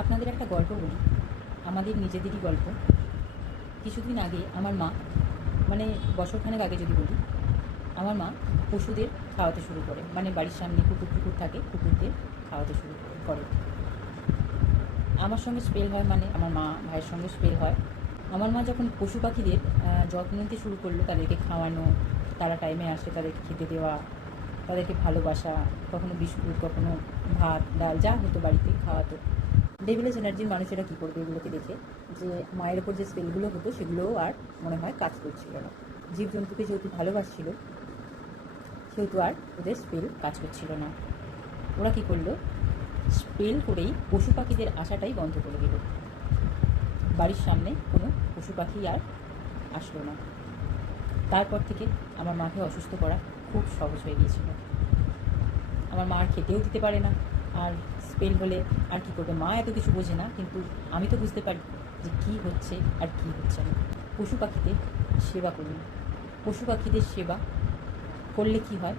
আপনাদের একটা গল্প বলি, আমাদের নিজেদেরই গল্প। কিছুদিন আগে আমার মা, মানে বছরখানেক আগে যদি বলি, আমার মা পশুদের খাওয়াতে শুরু করে। মানে বাড়ির সামনে কুকুর থাকে, কুকুরদের খাওয়াতে শুরু করে। আমার সঙ্গে স্পেল হয়, মানে আমার মা ভাইয়ের সঙ্গে স্পেল হয়। আমার মা যখন পশু পাখিদের যত্ন নিতে শুরু করলো, তাদেরকে খাওয়ানো, তারা টাইমে আসে তাদেরকে খেতে দেওয়া, তাদেরকে ভালোবাসা, কখনো বিস্কুট, কখনো ভাত ডাল যা হতো বাড়িতে খাওয়াতো। ডেভিলেস এনার্জির মানুষেরা কী করবে এগুলোকে দেখে, যে মায়ের ওপর যে স্পেলগুলো হতো সেগুলোও আর মনে হয় কাজ করছিল না। জীবজন্তুকে যেহেতু ভালোবাসছিল, সেহেতু আর ওদের স্পেল কাজ করছিল না। ওরা কী করলো, স্পেল করেই পশু পাখিদের আসাটাই বন্ধ করে দিল। বাড়ির সামনে কোনো পশু পাখি আর আসলো না। তারপর থেকে আমার মাকে অসুস্থ করা খুব সহজ হয়ে গিয়েছিল। আমার মা আর খেতেও দিতে পারে না, আর স্পেল হলে আর কী করবে, মা এত কিছু বোঝে না, কিন্তু আমি তো বুঝতে পারি যে কী হচ্ছে আর কী হচ্ছে না। পশু পাখিদের সেবা করুন। পশু পাখিদের সেবা করলে কি হয়,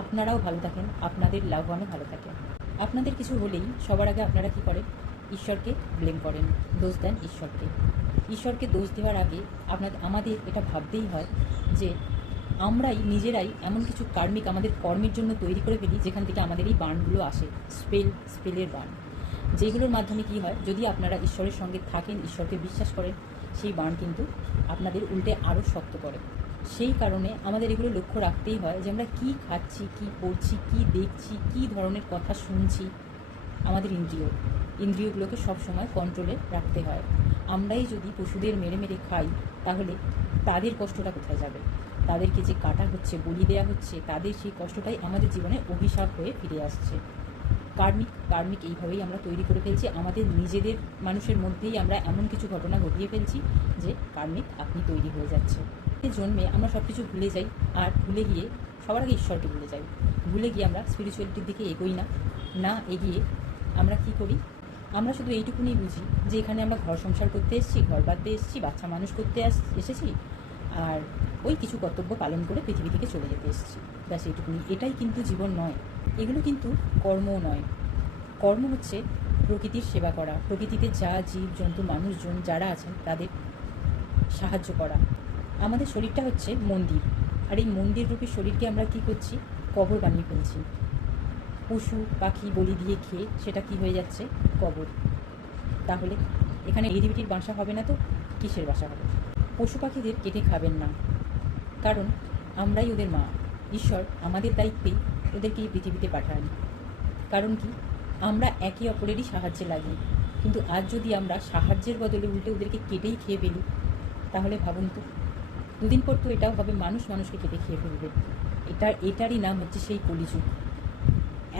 আপনারাও ভালো থাকেন, আপনাদের লাভবানও ভালো থাকে। আপনাদের কিছু হলেই সবার আগে আপনারা কী করেন, ঈশ্বরকে ব্লেম করেন, দোষ দেন ঈশ্বরকে। ঈশ্বরকে দোষ দেওয়ার আগে আমাদের এটা ভাবতেই হয় যে আমরাই নিজেরাই এমন কিছু কার্মিক আমাদের কর্মের জন্য তৈরি করে ফেলি, যেখান থেকে আমাদের এই বাণগুলো আসে, স্পেলের বাণ, যেগুলোর মাধ্যমে কী হয়, যদি আপনারা ঈশ্বরের সঙ্গে থাকেন, ঈশ্বরকে বিশ্বাস করেন, সেই বাণ কিন্তু আপনাদের উল্টে আরও শক্ত করে। সেই কারণে আমাদের এগুলো লক্ষ্য রাখতেই হয় যে আমরা কী খাচ্ছি, কী পড়ছি, কী দেখছি, কী ধরনের কথা শুনছি। আমাদের ইন্দ্রিয়গুলোকে সবসময় কন্ট্রোলে রাখতে হয়। আমরাই যদি পশুদের মেরে মেরে খাই, তাহলে তাদের কষ্টটা কোথায় যাবে? তাদেরকে যে কাটা হচ্ছে, বলি দেওয়া হচ্ছে, তাদের সেই কষ্টটাই আমাদের জীবনে অভিশাপ হয়ে ফিরে আসছে। কার্মিক এইভাবেই আমরা তৈরি করে ফেলছি, আমাদের নিজেদের মানুষের মধ্যেই আমরা এমন কিছু ঘটনা ঘটিয়ে ফেলছি যে কার্মিক আপনি তৈরি হয়ে যাচ্ছে। জন্মে আমরা সব কিছু ভুলে যাই, আর ভুলে গিয়ে সবার আগে ঈশ্বরকে ভুলে যাই। ভুলে গিয়ে আমরা স্পিরিচুয়ালিটির দিকে এগোই না এগিয়ে আমরা কি করি, আমরা শুধু এইটুকুনি বুঝি যে এখানে আমরা ঘর সংসার করতে এসেছি, ঘর বাঁধতে এসেছি, বাচ্চা মানুষ করতে এসেছি, আর ওই কিছু কর্তব্য পালন করে পৃথিবী থেকে চলে যেতে এসেছি, ব্যাস এইটুকুনি। এটাই কিন্তু জীবন নয়, এগুলো কিন্তু কর্মও নয়। কর্ম হচ্ছে প্রকৃতির সেবা করা, প্রকৃতিতে যা জীব জন্তু মানুষজন যারা আছেন তাদের সাহায্য করা। আমাদের শরীরটা হচ্ছে মন্দির, আর এই মন্দির রূপী শরীরকে আমরা কি করছি, কবর বানিয়ে ফেলছি। পশু পাখি বলি দিয়ে খেয়ে সেটা কি হয়ে যাচ্ছে, কবর। তাহলে এখানে নেগেটিভিটির বাসা হবে না তো কিসের বাসা হবে? পশু পাখিদের কেটে খাবেন না, কারণ আমরাই ওদের মা। ঈশ্বর আমাদের দায়িত্বেই ওদেরকে এই পৃথিবীতে পাঠান। কারণ কি, আমরা একে অপরেরই সাহায্যে লাগি, কিন্তু আজ যদি আমরা সাহায্যের বদলে উল্টে ওদেরকে কেটেই খেয়ে ফেলি, তাহলে ভাবুন তো, দুদিন পর তো এটাও হবে, মানুষকে কেটে খেয়ে ফেলবে। এটারই নাম হচ্ছে সেই কলিযুগ।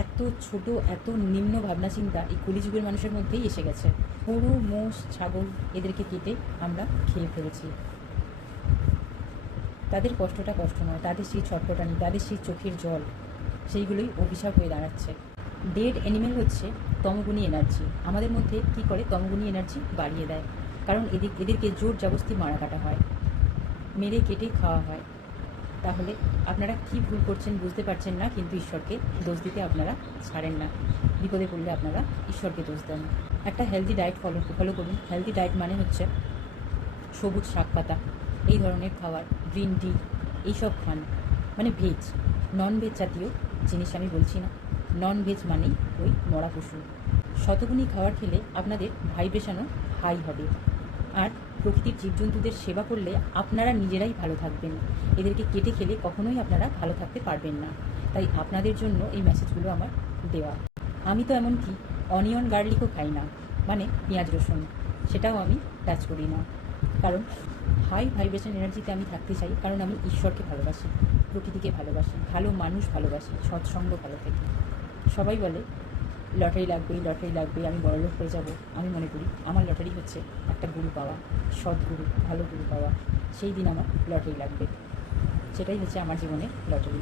এত ছোট, এত নিম্ন ভাবনা চিন্তা এই কলিযুগের মানুষের মধ্যেই এসে গেছে। গরু, মোষ, ছাগল এদেরকে কেটে আমরা খেয়ে ফেলেছি। তাদের কষ্টটা কষ্ট নয়, তাদের সেই ছটফটানি, তাদের সেই চোখের জল, সেইগুলোই অভিশাপ হয়ে দাঁড়াচ্ছে। ডেড অ্যানিমেল হচ্ছে তমগুণী এনার্জি। আমাদের মধ্যে কি করে, তমগুণী এনার্জি বাড়িয়ে দেয়, কারণ এদেরকে জোর জবস্তি মারা কাটা হয়, মেরে কেটে খাওয়া হয়। তাহলে আপনারা কি ভুল করছেন বুঝতে পারছেন না, কিন্তু ঈশ্বরকে দোষ দিতে আপনারা ছাড়েন না। বিপদে পড়লে আপনারা ঈশ্বরকে দোষ দেন। একটা হেলদি ডায়েট ফলো করুন। হেলদি ডায়েট মানে হচ্ছে সবুজ শাক পাতা, এই ধরনের খাবার, গ্রিন টি, এইসব খান। মানে ভেজ, নন ভেজ জাতীয় জিনিস আমি বলছি না। নন ভেজ মানেই ওই মরা পশু। শতগুণী খাবার খেলে আপনাদের ভাইব্রেশনও হাই হবে, আর প্রকৃতির জীবজন্তুদের সেবা করলে আপনারা নিজেরাই ভালো থাকবেন। এদেরকে কেটে খেলে কখনোই আপনারা ভালো থাকতে পারবেন না। তাই আপনাদের জন্য এই মেসেজগুলো আমার দেওয়া। আমি তো এমনকি অনিয়ন গার্লিকও খাই না, মানে পেঁয়াজ রসুন, সেটাও আমি টাচ করি না। কারণ হাই ভাইব্রেশন এনার্জিতে আমি থাকতে চাই, কারণ আমি ঈশ্বরকে ভালোবাসি, প্রকৃতিকে ভালোবাসি, ভালো মানুষ ভালোবাসি, সৎসঙ্গ ভালো থাকি। সবাই বলে লটারি লাগবে, আমি বড়লোক হয়ে যাব। আমি মনে করি আমার লটারি হচ্ছে একটা গুরু পাওয়া, সৎ গুরু, ভালো গুরু পাওয়া। সেই দিন আমার লটারি লাগবে, সেটাই হচ্ছে আমার জীবনের লটারি।